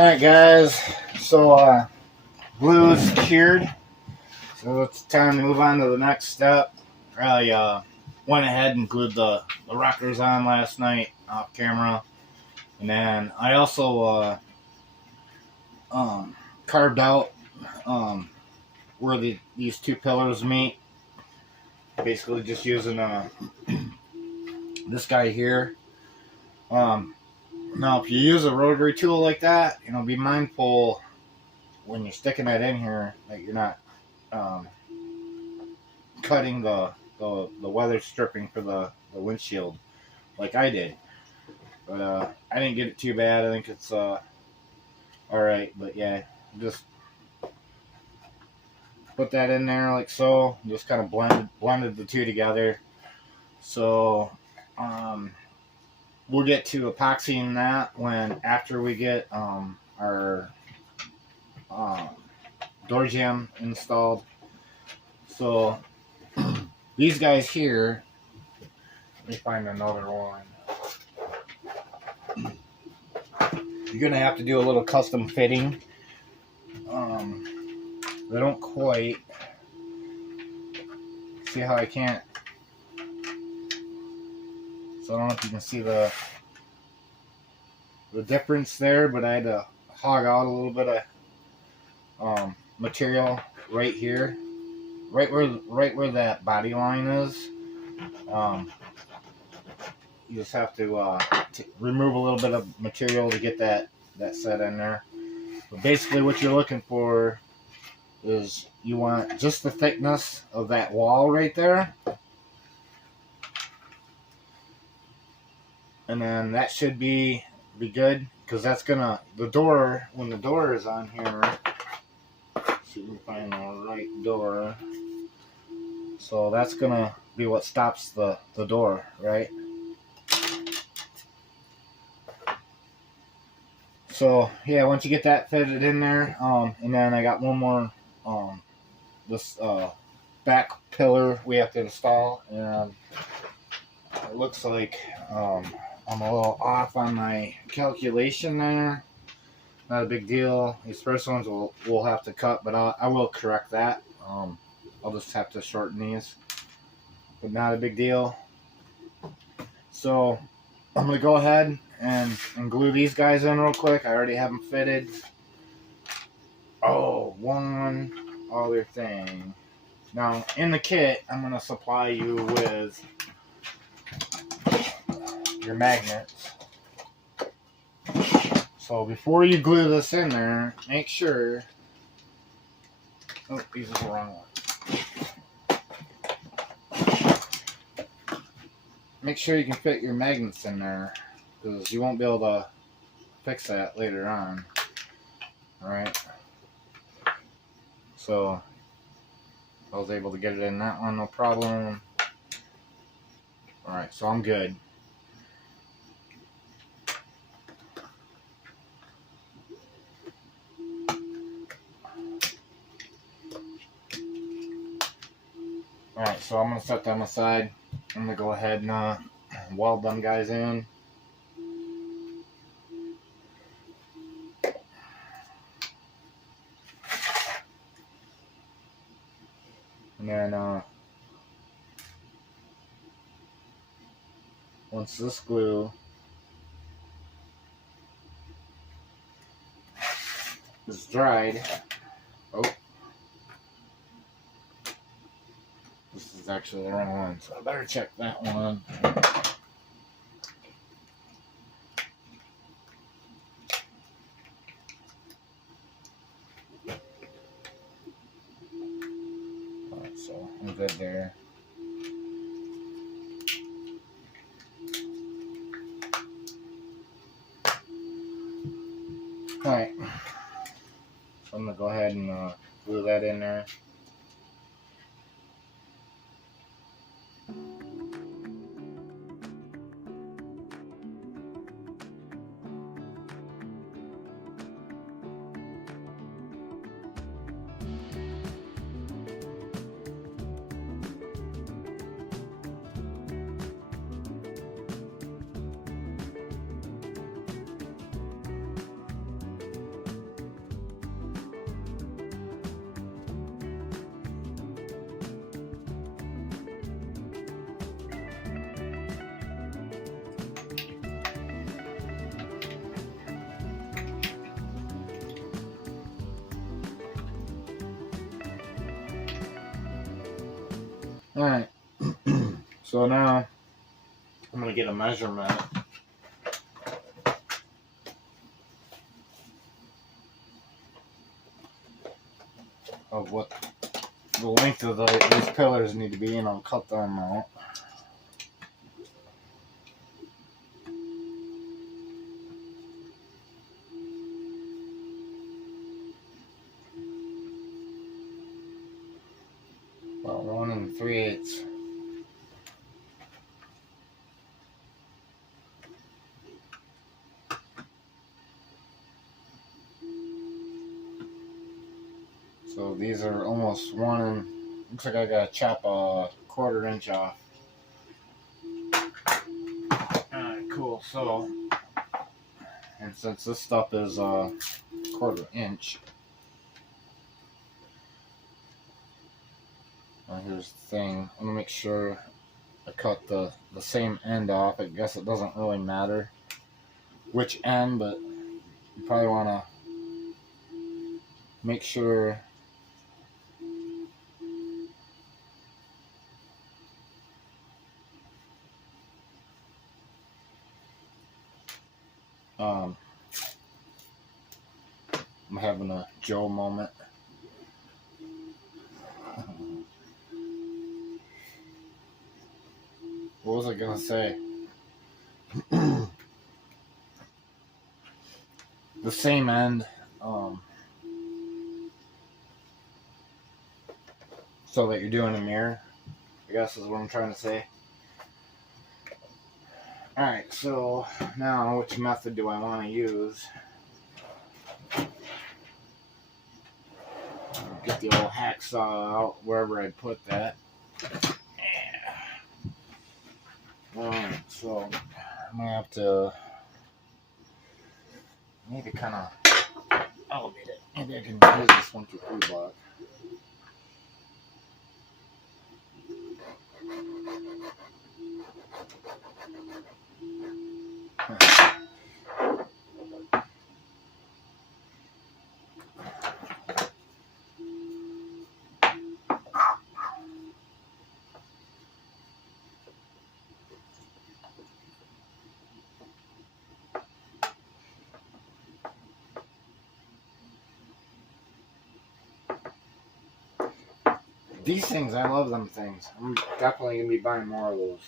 Alright guys, so glue is cured, so it's time to move on to the next step. I went ahead and glued the rockers on last night off camera, and then I also carved out where these two pillars meet, basically just using this guy here. Now, if you use a rotary tool like that, be mindful when you're sticking that in here that you're not cutting the weather stripping for the windshield like I did. But I didn't get it too bad. I think it's alright. But yeah, just put that in there like so. Just kind of blended the two together. So we'll get to epoxying that after we get our door jamb installed. So these guys here, let me find another one. You're gonna have to do a little custom fitting. They don't quite. See how I can't. So I don't know if you can see the difference there, but I had to hog out a little bit of material right here, right where that body line is. You just have to remove a little bit of material to get that set in there. But basically, what you're looking for is you want just the thickness of that wall right there. And then that should be good, because that's gonna, when the door is on here, see if we can find the right door. So that's gonna be what stops the door, right? So yeah, once you get that fitted in there, and then I got one more this back pillar we have to install, and it looks like I'm a little off on my calculation there. Not a big deal. These first ones we'll have to cut, but I will correct that. I'll just have to shorten these, but not a big deal. So I'm gonna go ahead and glue these guys in real quick. I already have them fitted. Oh, one other thing. Now in the kit, I'm gonna supply you with your magnets. So before you glue this in there, make sure. Oh, these are the wrong one. Make sure you can fit your magnets in there, because you won't be able to fix that later on. Alright. So I was able to get it in that one, no problem. Alright, so I'm good. Alright, so I'm going to set them aside. I'm going to go ahead and weld them guys in. And then once this glue is dried, oh, this is actually the wrong one, so I better check that one. Alright, so I'm good there. Alright, so I'm going to go ahead and glue that in there. Alright, so now I'm going to get a measurement of what the length of these pillars need to be, and I'll cut them out. About 1 3/8. So these are almost 1. Looks like I gotta chop a 1/4 inch off. Alright, cool. So, and since this stuff is 1/4 inch, here's the thing. I'm gonna make sure I cut the same end off. I guess it doesn't really matter which end, but you probably want to make sure I'm having a Joe moment. What was I gonna say? The same end, so that you're doing a mirror, I guess is what I'm trying to say. Alright, so now which method do I want to use? Get the old hacksaw out wherever I put that. Alright, so I'm gonna have to maybe kind of elevate it. Maybe I can use this 1 2 3 block. These things, I love them things. I'm definitely going to be buying more of those.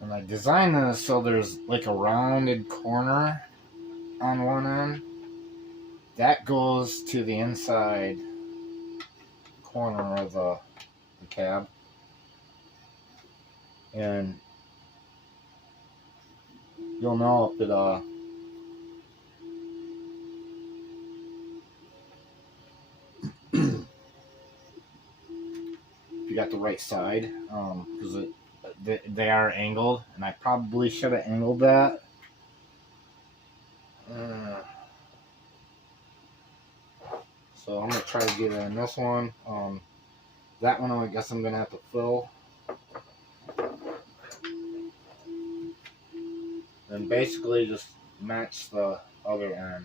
And I designed this so there's like a rounded corner on one end. That goes to the inside corner of the cab. And you'll know if it if you got the right side, because they are angled, and I probably should have angled that. So I'm gonna try to get it in this one. That one I guess I'm gonna have to fill. And basically just match the other end.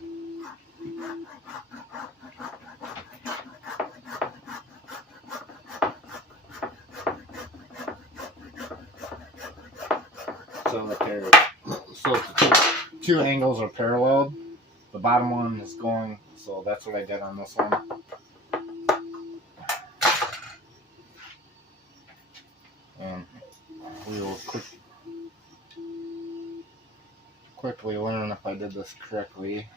So that the two angles are parallel. The bottom one is going, so that's what I did on this one. And we will quickly learn if I did this correctly.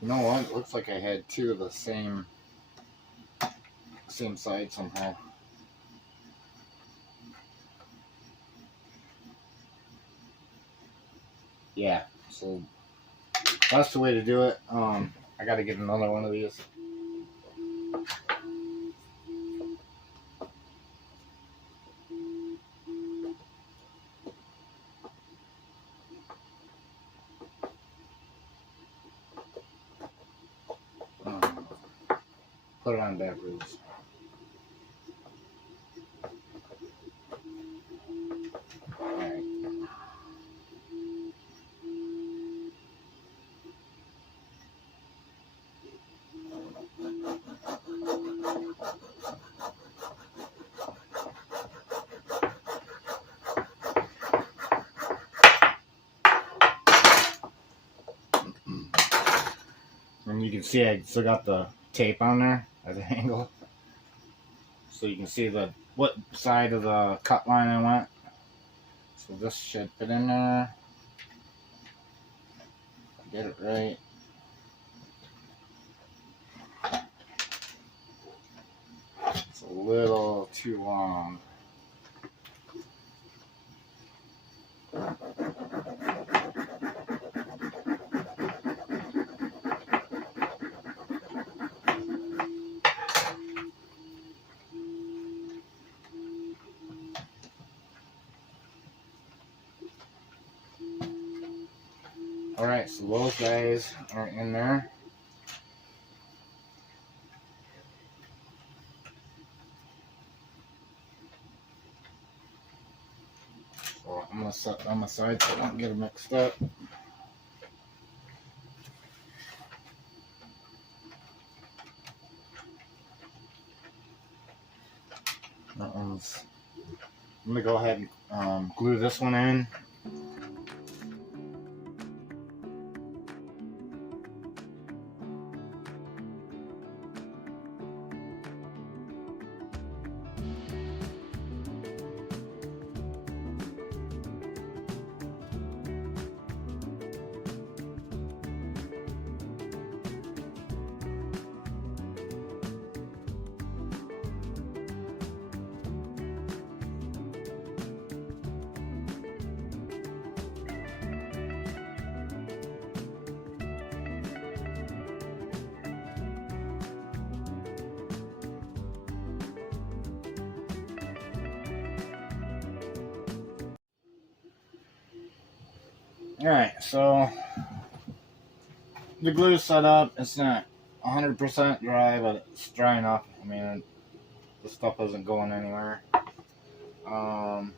You know what? It looks like I had two of the same side somehow. Yeah, so that's the way to do it. I gotta get another one of these. put it on backwards. Alright. And you can see I still got the tape on there at an angle. So you can see what side of the cut line I went. So this should fit in there. Get it right. It's a little too long. Alright, so those guys are in there. So I'm going to set on the side so I don't get them mixed up. I'm going to go ahead and glue this one in. Alright, so the glue's set up. It's not 100% dry, but it's dry enough. I mean, the stuff isn't going anywhere. Got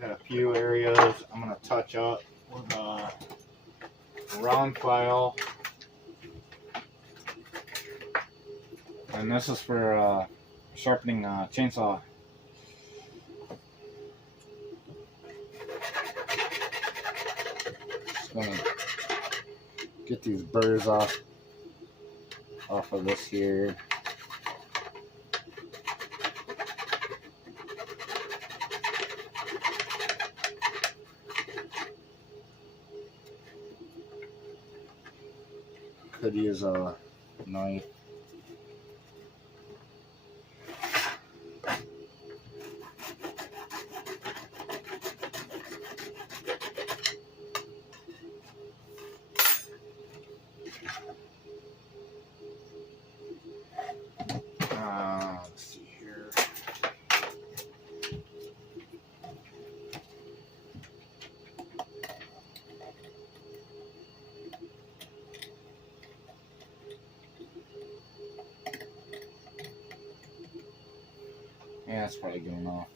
a few areas I'm going to touch up with a round file. And this is for sharpening a chainsaw. Gonna get these burrs off of this here. Could use a knife. Let's see here. Yeah, that's probably good enough.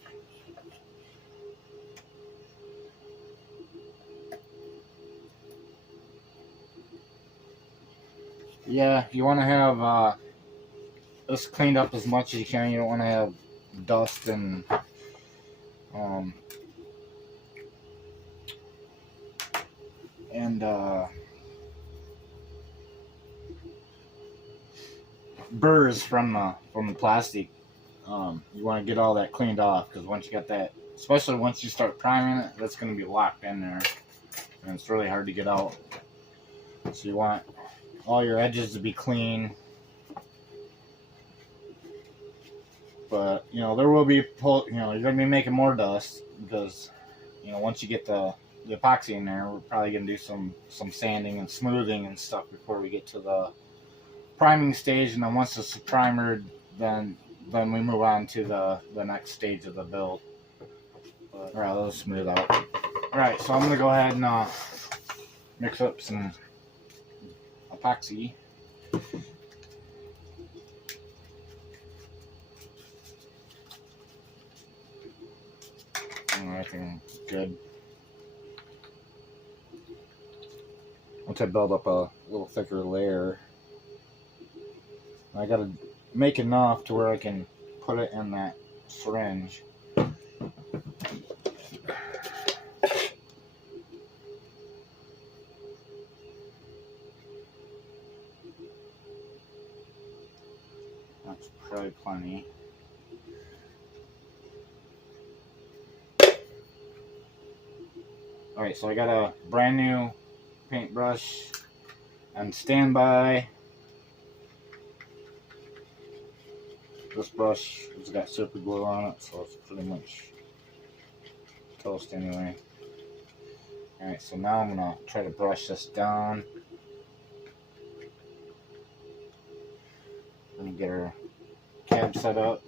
Yeah, you want to have this cleaned up as much as you can. You don't want to have dust and burrs from the plastic. You want to get all that cleaned off, because once you got that, especially once you start priming it, that's going to be locked in there, and it's really hard to get out. So you want all your edges to be clean. But you know, there will be you're going to be making more dust, because you know, once you get the epoxy in there, we're probably going to do some sanding and smoothing and stuff before we get to the priming stage. And then once it's primered, then we move on to the next stage of the build. But, all right, let's smooth out. All right, so I'm going to go ahead and mix up some epoxy. everything good. Once I build up a little thicker layer, I gotta make enough to where I can put it in that syringe. That's probably plenty. Alright, so I got a brand new paintbrush on standby. This brush has got super glue on it, so it's pretty much toast anyway. Alright, so now I'm going to try to brush this down. Let me get her cab set up.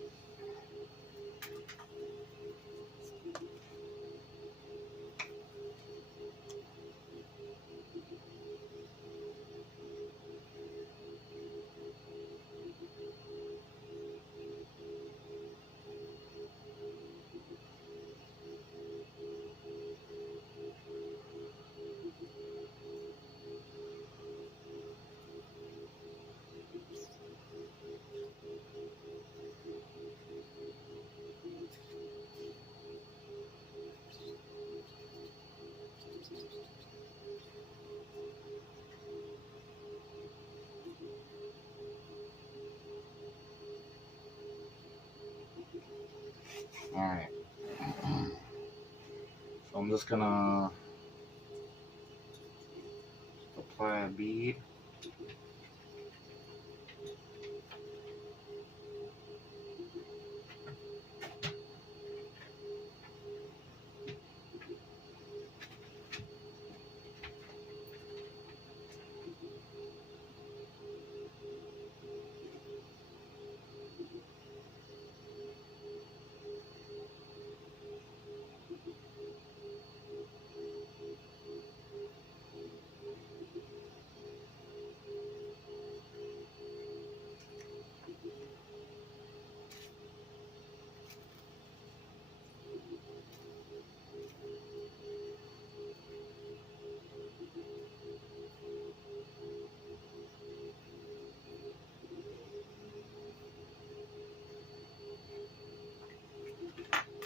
Alright. So I'm just gonna apply a bead.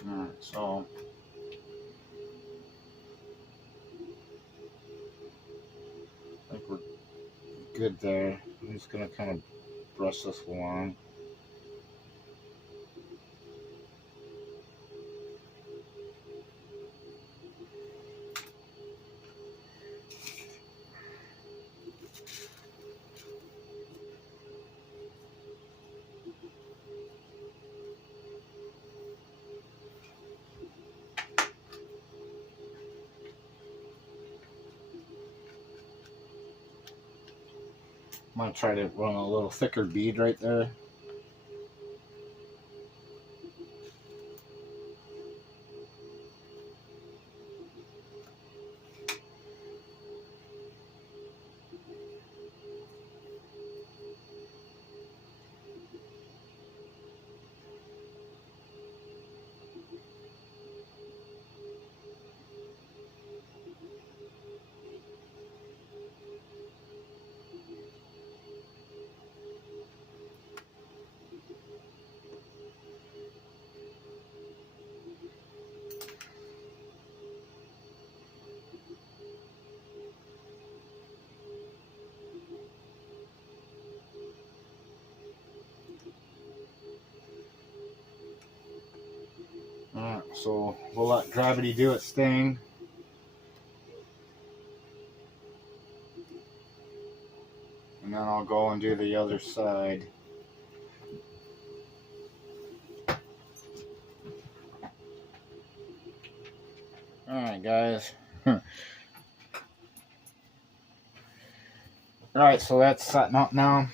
Alright, so I think we're good there. I'm just gonna kind of brush this along. I'm going to try to run a little thicker bead right there. Alright, so we'll let gravity do its thing. And then I'll go and do the other side. Alright, guys. Alright, so that's setting up now.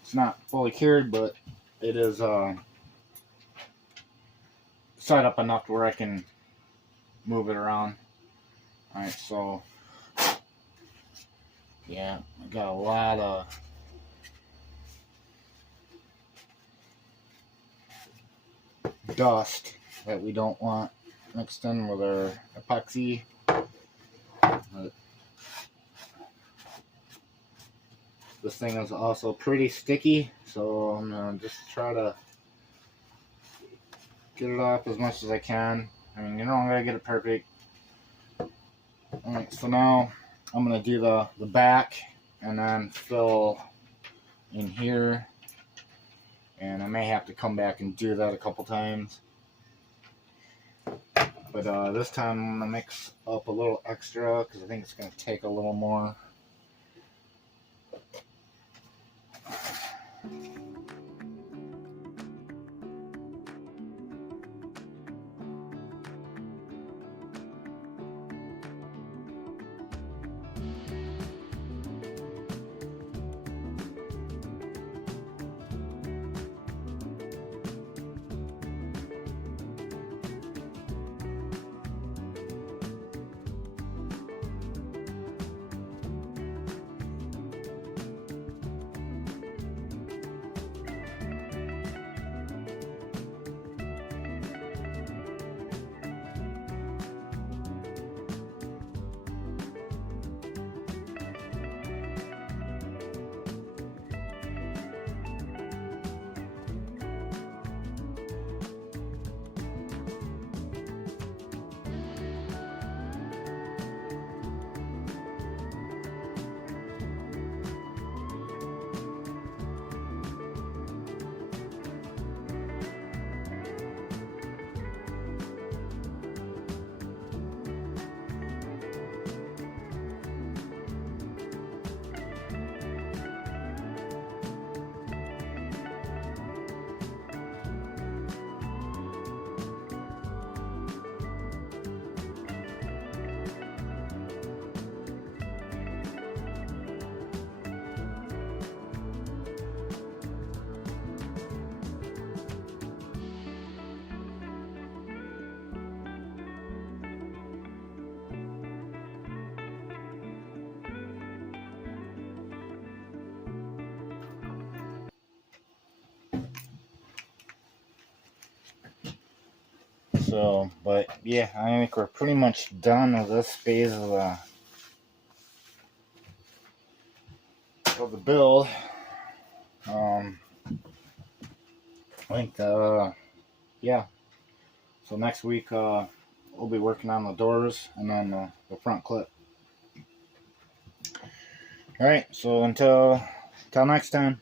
It's not fully cured, but it is set up enough to where I can move it around. Alright, so yeah, I got a lot of dust that we don't want mixed in with our epoxy. This thing is also pretty sticky, so I'm gonna just try to get it off as much as I can. I mean, you know, I'm gonna get it perfect. Alright, so now I'm gonna do the back and then fill in here, and I may have to come back and do that a couple times. But this time I'm gonna mix up a little extra because I think it's gonna take a little more. So, but yeah, I think we're pretty much done with this phase of the build. I think yeah. So next week we'll be working on the doors and then the front clip. All right. So until next time.